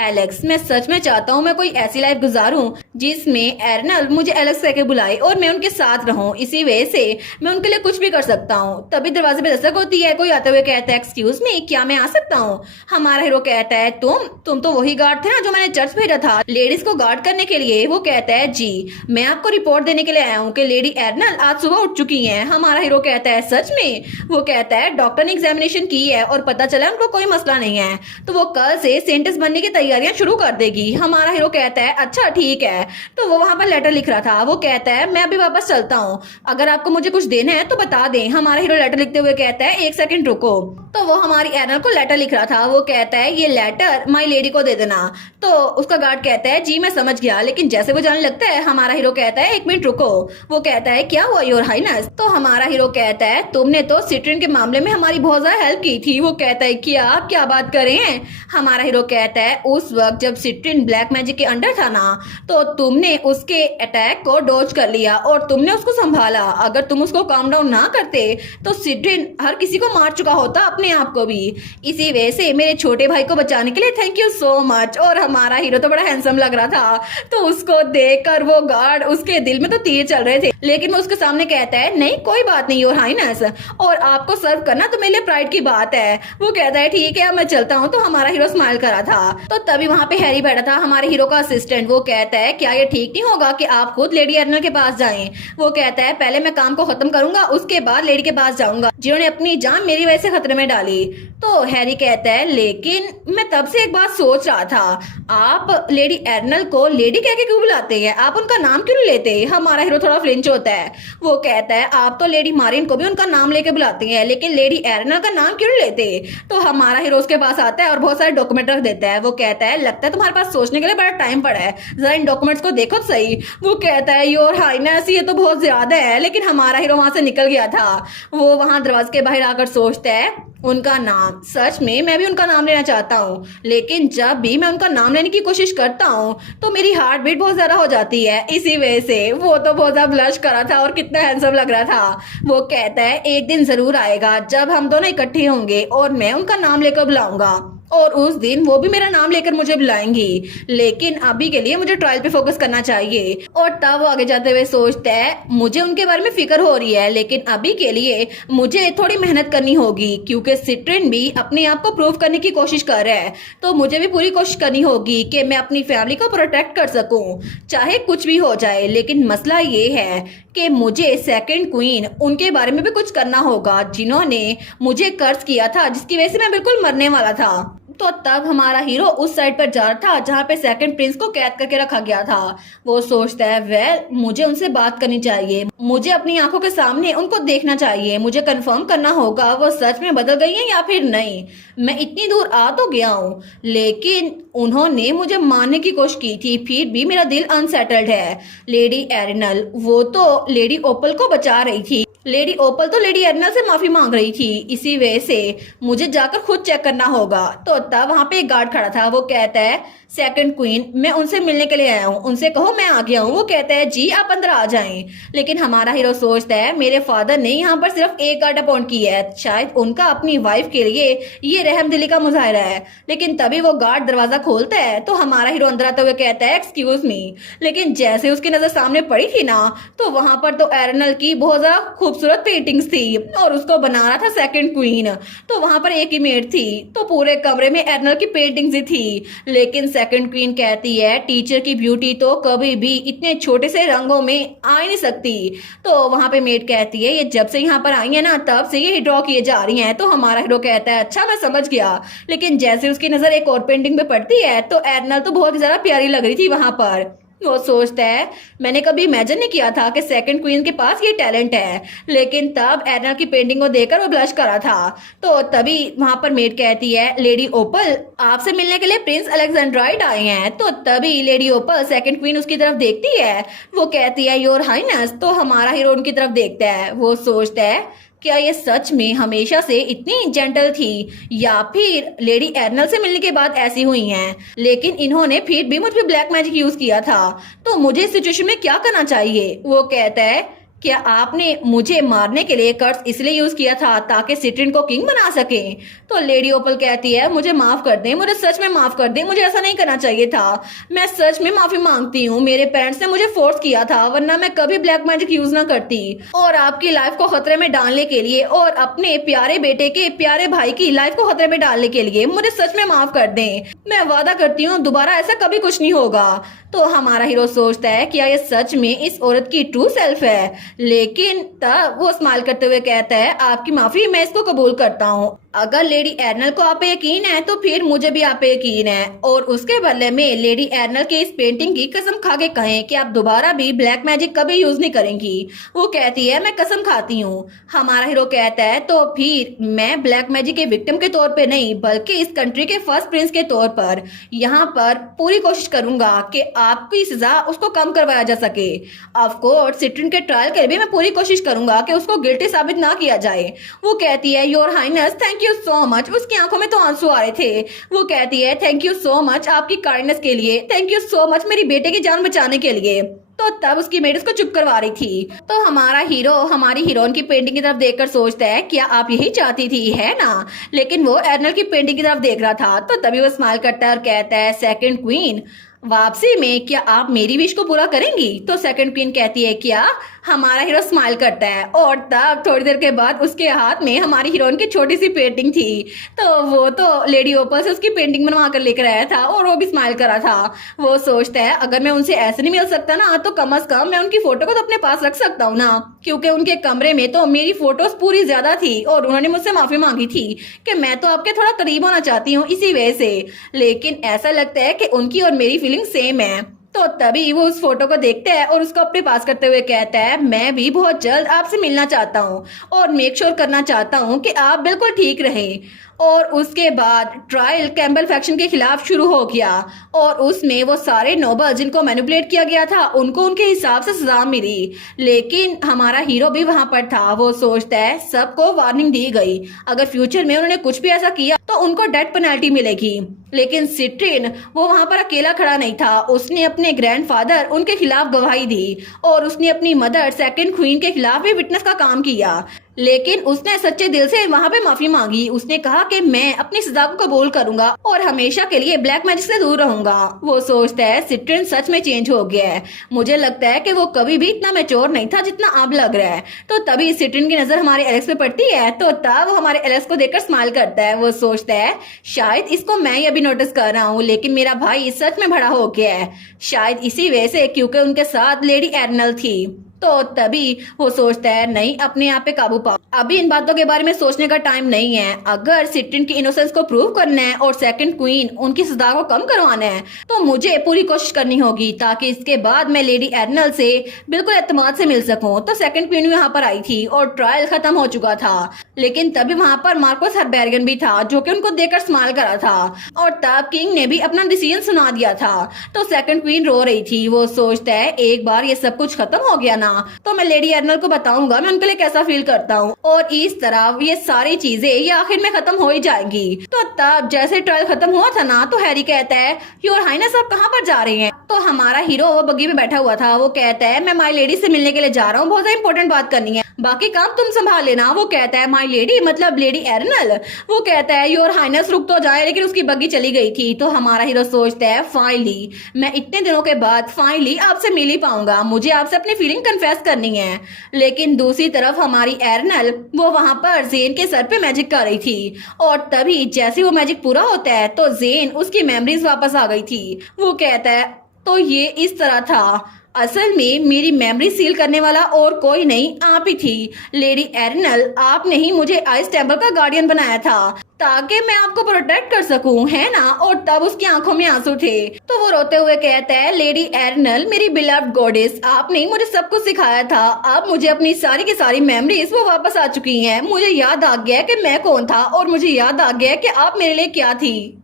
एलेक्स मैं सच में चाहता हूँ मैं कोई ऐसी लाइफ गुजारूं जिसमें एरनल मुझे एलेक्स कहकर बुलाए और मैं उनके साथ रहूं। इसी वजह से मैं उनके लिए कुछ भी कर सकता हूँ। तभी दरवाजे पे दस्तक होती है, कोई आते हुए कहता है एक्सक्यूज मी क्या मैं आ सकता हूँ? हमारा हीरो कहता है तुम तो वही गार्ड थे ना जो मैंने चर्च भेजा था लेडीज को गार्ड करने के लिए? वो कहता है जी मैं आपको रिपोर्ट देने के लिए आया हूँ कि लेडी एरनल आज सुबह उठ चुकी हैं। हमारा हीरो कहता है सच में? वो कहता है डॉक्टर ने एग्जामिनेशन की है और पता चला उनको कोई मसला नहीं है तो वो कल से सेंटेंस बनने की तैयारियां शुरू कर देगी। हमारा हीरो कहता है अच्छा ठीक है। तो वो वहां पर लेटर लिख रहा था। वो कहता है मैं मैं अभी वापस चलता हूँ, अगर आपको मुझे कुछ देना है तो बता दें। हमारा हीरो लेटर लिखते हुए कहता है 1 सेकंड रुको। तो वो हमारी एरनल को लेटर लिख रहा था। वो कहता है ये लेटर माई लेडी को दे देना। तो उसका गार्ड कहता है जी मैं समझ गया, लेकिन जैसे वो जाने लगता है हमारा हीरो कहता है 1 मिनट रुको। वो कहता है क्या हुआ योर हाइनेस। तो हमारा हीरो कहता है तुमने तो सिट्रिन के मामले में हमारी बहुत ज्यादा हेल्प की थी। वो कहता है क्या क्या बात कर रहे हैं। हमारा हीरो कहता है उस वक्त जब सिट्रिन ब्लैक मैजिक के अंडर था ना, तो तुमने उसके अटैक को डॉज कर लिया और तुमने उसको संभाला। अगर तुम उसको काम डाउन ना करते तो सिट्रिन हर किसी को मार चुका होता, अपने आप को भी। इसी वजह से मेरे छोटे भाई को बचाने के लिए थैंक यू सो मच। और हमारा हीरो तो बड़ा हैंडसम लग रहा था, तो उसको देखकर वो गार्ड उसके दिल में तो तीर चल रहे थे, लेकिन वो उसके सामने कहता है नहीं कोई बात नहीं योर हाइनेस, और आपको सर्व करना तो मेरे लिए प्राइड की बात है। वो कहता है ठीक है मैं चलता हूँ। तो हमारा हीरो स्माइल कर रहा था। तो तभी वहां पे हैरी बैठा था, हमारे हीरो का असिस्टेंट। वो कहता है क्या ये ठीक नहीं होगा कि आप खुद लेडी एरनल के पास जाएं। वो कहता है पहले मैं काम को खत्म करूंगा, उसके बाद लेडी के पास जाऊंगा जिन्होंने अपनी जान मेरी वजह से खतरे में डाली। तो हैरी कहता है लेकिन मैं तब से एक बात सोच रहा था, आप लेडी एरनल को लेडी कह के क्यों बुलाते हैं, आप उनका नाम क्यों नहीं लेते। हमारा हीरो थोड़ा फ्लिंच होता है। वो कहता है आप तो लेडी मारिन को भी उनका नाम लेके बुलाते हैं, लेकिन लेडी एरनल का नाम क्यों नहीं लेते। तो हमारा हीरो उसके पास आता है और बहुत सारे डॉक्यूमेंट रख देता है। वो कहता है लगता है तुम्हारे पास सोचने के लिए बड़ा टाइम पड़ा है, जरा इन डॉक्यूमेंट्स को देखो तो सही। वो कहता है योर हाइनेस ये तो बहुत ज्यादा है, लेकिन हमारा हीरो वहां से निकल गया था। वो वहां दरवाजे के बाहर आकर सोचता है उनका नाम, सच में मैं भी उनका नाम लेना चाहता हूँ, लेकिन जब भी मैं उनका नाम लेने की कोशिश करता हूँ तो मेरी हार्ट बीट बहुत ज्यादा हो जाती है। इसी वजह से वो तो बहुत ज्यादा ब्लश कर रहा था और कितना हैंडसम लग रहा था। वो कहता है एक दिन जरूर आएगा जब हम दोनों इकट्ठे होंगे और मैं उनका नाम लेकर बुलाऊंगा, और उस दिन वो भी मेरा नाम लेकर मुझे बुलाएंगी, लेकिन अभी के लिए मुझे ट्रायल पे फोकस करना चाहिए। और तब वो आगे जाते हुए सोचता है मुझे उनके बारे में फिक्र हो रही है, लेकिन अभी के लिए मुझे थोड़ी मेहनत करनी होगी, क्योंकि सिट्रिन भी अपने आप को प्रूव करने की कोशिश कर रहा है। तो मुझे भी पूरी कोशिश करनी होगी कि मैं अपनी फैमिली को प्रोटेक्ट कर सकूं, चाहे कुछ भी हो जाए। लेकिन मसला ये है कि मुझे सेकंड क्वीन उनके बारे में भी कुछ करना होगा, जिन्होंने मुझे कर्ज किया था, जिसकी वजह से मैं बिल्कुल मरने वाला था। तो तब हमारा हीरो उस साइड पर जा रहा था जहाँ पे सेकंड प्रिंस को कैद करके रखा गया था। वो सोचता है वेल मुझे उनसे बात करनी चाहिए, मुझे अपनी आंखों के सामने उनको देखना चाहिए, मुझे कंफर्म करना होगा वो सच में बदल गई हैं या फिर नहीं। मैं इतनी दूर आ तो गया हूँ, लेकिन उन्होंने मुझे मारने की कोशिश की थी, फिर भी मेरा दिल अनसेटल्ड है। लेडी एरनल वो तो लेडी ओपल को बचा रही थी, लेडी ओपल तो लेडी एरनल से माफी मांग रही थी, इसी वजह से मुझे जाकर खुद चेक करना होगा। तो तब वहां पे एक गार्ड खड़ा था। वो कहता है सेकंड क्वीन मैं उनसे मिलने के लिए आया हूँ, उनसे कहो मैं आ गया हूँ। वो कहता है जी आप अंदर आ जाएं। लेकिन हमारा हीरो सोचता है मेरे फादर ने यहाँ पर सिर्फ एक गार्ड अपॉइंट की है, शायद उनका अपनी वाइफ के लिए ये रहमदिली का मुजाहरा है। लेकिन तभी वो गार्ड दरवाजा खोलता है तो हमारा हीरो अंदर आते हुए कहता है एक्सक्यूज मी। लेकिन जैसे उसकी नजर सामने पड़ी थी ना, तो वहां पर तो एरनल की बहुत ज्यादा खूबसूरत पेंटिंग्स थी और उसको बना रहा था सेकंड क्वीन। तो वहां पर एक ही मेड थी, तो पूरे कमरे में एरनल की पेंटिंग्स ही थी। लेकिन सेकंड क्वीन कहती है टीचर की ब्यूटी तो कभी भी इतने छोटे से रंगों में आ ही नहीं सकती। तो वहां पे मेड कहती है ये जब से यहाँ पर आई है ना तब से ये ड्रॉ किए जा रही हैं। तो हमारा हीरो कहता है अच्छा मैं समझ गया। लेकिन जैसे उसकी नजर एक और पेंटिंग पे पड़ती है तो एरनल तो बहुत ही ज्यादा प्यारी लग रही थी वहां पर। वो सोचता है मैंने कभी इमेजिन नहीं किया था कि सेकंड क्वीन के पास ये टैलेंट है। लेकिन तब एरनल की पेंटिंग को देखकर वो ब्लश करा था। तो तभी वहां पर मेड कहती है लेडी ओपल आपसे मिलने के लिए प्रिंस अलेक्जेंड्राइड आए हैं। तो तभी लेडी ओपल सेकंड क्वीन उसकी तरफ देखती है। वो कहती है योर हाइनेस। तो हमारा हीरो उनकी तरफ देखता है। वो सोचता है क्या ये सच में हमेशा से इतनी जेंटल थी या फिर लेडी एरनल से मिलने के बाद ऐसी हुई हैं। लेकिन इन्होंने फिर भी मुझ पे ब्लैक मैजिक यूज किया था, तो मुझे इस सिचुएशन में क्या करना चाहिए। वो कहता है क्या आपने मुझे मारने के लिए कर्ज इसलिए यूज किया था ताकि सिट्रिन को किंग बना सके। तो लेडी ओपल कहती है मुझे माफ कर दें, मुझे सच में माफ कर दें, मुझे ऐसा नहीं करना चाहिए था। मैं सच में माफी मांगती हूँ, मेरे पेरेंट्स ने मुझे फोर्स किया था, वरना मैं कभी ब्लैक मैजिक यूज ना करती। और आपकी लाइफ को खतरे में डालने के लिए और अपने प्यारे बेटे के प्यारे भाई की लाइफ को खतरे में डालने के लिए मुझे सच में माफ कर दें। मैं वादा करती हूँ दोबारा ऐसा कभी कुछ नहीं होगा। तो हमारा हीरो सोचता है क्या ये सच में इस औरत की ट्रू सेल्फ है। लेकिन तब वो स्माइल करते हुए कहता है आपकी माफी मैं इसको कबूल करता हूँ। अगर लेडी एर्नल को आप पे यकीन है तो फिर मुझे भी आप पे यकीन है। और उसके बदले में लेडी एर्नल के इस पेंटिंग की कसम खा के कहें कि आप दोबारा भी ब्लैक मैजिक कभी यूज नहीं करेंगी। वो कहती है मैं कसम खाती हूँ। हमारा हीरो कहता है तो फिर मैं ब्लैक मैजिक के विक्टिम के तौर पे नहीं बल्कि इस कंट्री के फर्स्ट प्रिंस के तौर पर यहाँ पर पूरी कोशिश करूंगा कि आपकी सजा उसको कम करवाया जा सके। ऑफ कोर्स सिट्रिन के ट्रायल के लिए भी मैं पूरी कोशिश करूंगा कि उसको गिल्टी साबित ना किया जाए। वो कहती है your highness thank you so much. उसकी आंखों में तो आंसू आ रहे थे। वो कहती है थैंक यू सो मच आपकी काइंडनेस के लिए, थैंक यू सो मच मेरी बेटे की जान बचाने के लिए। तो तब उसकी मेड उसको चुप करवा रही थी। तो हमारा हीरो हमारी हीरोइन की पेंटिंग की तरफ देखकर सोचता है क्या आप यही चाहती थी, है ना। लेकिन वो एर्नल की पेंटिंग की तरफ देख रहा था। तो तभी वो स्माइल करता है और कहता है सेकंड क्वीन वापसी में क्या आप मेरी विश को पूरा करेंगी। तो सेकंड क्वीन कहती है क्या। हमारा हीरो स्माइल करता है और तब थोड़ी देर के बाद उसके हाथ में हमारी हीरोइन की छोटी सी पेंटिंग थी। तो वो तो लेडी ओपल से उसकी पेंटिंग बनवा कर लेकर आया था और वो भी स्माइल कर रहा था। वो सोचता है अगर मैं उनसे ऐसे नहीं मिल सकता ना तो कम अज कम मैं उनकी फोटो को तो अपने पास रख सकता हूँ ना, क्योंकि उनके कमरे में तो मेरी फोटोज पूरी ज्यादा थी और उन्होंने मुझसे माफी मांगी थी कि मैं तो आपके थोड़ा करीब होना चाहती हूँ इसी वजह से। लेकिन ऐसा लगता है कि उनकी और मेरी फीलिंग सेम है। तो तभी वो उस फोटो को देखता है और उसको अपने पास करते हुए कहता है मैं भी बहुत जल्द आपसे मिलना चाहता हूँ और मेक श्योर करना चाहता हूँ कि आप बिल्कुल ठीक रहें। और उसके बाद ट्रायल कैम्बल फैक्शन के खिलाफ शुरू हो गया और उसमें वो सारे नोबल जिनको मैनिपुलेट किया गया था उनको उनके हिसाब से सजा मिली। लेकिन हमारा हीरो भी वहां पर था। वो सोचता है सबको वार्निंग दी गई, अगर फ्यूचर में उन्होंने कुछ भी ऐसा किया तो उनको डेथ पेनल्टी मिलेगी। लेकिन सिट्रिन वो वहां पर अकेला खड़ा नहीं था। उसने अपने ग्रैंडफादर उनके खिलाफ गवाही दी और उसने अपनी मदर सेकंड क्वीन के खिलाफ भी विटनेस का काम किया। लेकिन उसने सच्चे दिल से वहां पे माफी मांगी। उसने कहा कि मैं अपनी सजा को कबूल करूंगा और हमेशा के लिए ब्लैक मैजिक से दूर रहूंगा। वो सोचता है सिट्रिन सच में चेंज हो गया है। मुझे लगता है कि वो कभी भी इतना मैच्योर नहीं था जितना अब लग रहा है। तो तभी सिट्रिन की नजर हमारे एलेक्स पे पड़ती है। तो तब वो हमारे एलेक्स को देखकर स्माइल करता है। वो सोचता है शायद इसको मैं ही अभी नोटिस कर रहा हूँ लेकिन मेरा भाई सच में बड़ा हो गया है, शायद इसी वजह से क्योंकि उनके साथ लेडी एर्नल थी। तो तभी वो सोचता है नहीं अपने आप पे काबू पाओ, अभी इन बातों के बारे में सोचने का टाइम नहीं है। अगर सिट्रिन की इनोसेंस को प्रूव करना है और सेकंड क्वीन उनकी सजा को कम करवाना है तो मुझे पूरी कोशिश करनी होगी ताकि इसके बाद मैं लेडी एर्नल से बिल्कुल एतमाद से मिल सकूं। तो सेकंड क्वीन यहाँ पर आई थी और ट्रायल खत्म हो चुका था। लेकिन तभी वहां पर मार्कोस हर्बेरियन भी था जो कि उनको देखकर स्माइल करा था और तब किंग ने भी अपना डिसीजन सुना दिया था। तो सेकंड क्वीन रो रही थी। वो सोचता है एक बार ये सब कुछ खत्म हो गया ना तो मैं लेडी एर्नल को बताऊंगा मैं उनके लिए कैसा फील करता हूँ और इस तरह ये सारी चीजें ये आखिर में खत्म हो ही जाएंगी। तो तब जैसे ट्रायल खत्म हुआ था ना तो हैरी कहता है योर हाइनेस आप कहाँ पर जा रहे हैं। तो हमारा हीरो वो बग्गी में बैठा हुआ था। वो कहता है मैं माई लेडी से मिलने के लिए जा रहा हूँ, बहुत इंपॉर्टेंट बात करनी है, बाकी काम तुम संभाल लेना। वो कहता है माई लेडी मतलब लेडी एर्नल। वो कहता है योर हाइनेस रुक तो जाए, लेकिन उसकी बग्गी चली गई थी। तो हमारा हीरो सोचता है फाइनली मैं इतने दिनों के बाद फाइनली आपसे मिल ही पाऊंगा, मुझे आपसे अपनी फीलिंग कन्फेस करनी है। लेकिन दूसरी तरफ हमारी एर्नल वो वहां पर जेन के सर पे मैजिक कर रही थी और तभी जैसे वो मैजिक पूरा होता है तो जेन उसकी मेमोरीज वापस आ गई थी। वो कहता है तो ये इस तरह था, असल में मेरी मेमोरी सील करने वाला और कोई नहीं आप ही थी। लेडी एर्नल आपने ही मुझे आइस टेम्पल का गार्डियन बनाया था ताकि मैं आपको प्रोटेक्ट कर सकूं, है ना। और तब उसकी आंखों में आंसू थे। तो वो रोते हुए कहता है लेडी एर्नल मेरी बिलव्ड गॉडेस आपने मुझे सब कुछ सिखाया था, अब मुझे अपनी सारी की सारी मेमोरीज वो वापस आ चुकी हैं। मुझे याद आ गया कि मैं कौन था और मुझे याद आ गया कि आप मेरे लिए क्या थी।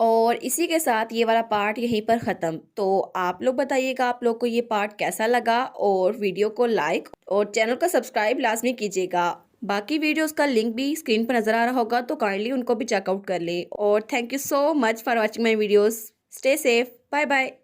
और इसी के साथ ये वाला पार्ट यहीं पर ख़त्म। तो आप लोग बताइएगा आप लोग को ये पार्ट कैसा लगा और वीडियो को लाइक और चैनल को सब्सक्राइब लाजमी कीजिएगा। बाकी वीडियोस का लिंक भी स्क्रीन पर नज़र आ रहा होगा तो काइंडली उनको भी चेकआउट कर ले। और thank you so much for watching my videos. Stay safe, bye bye.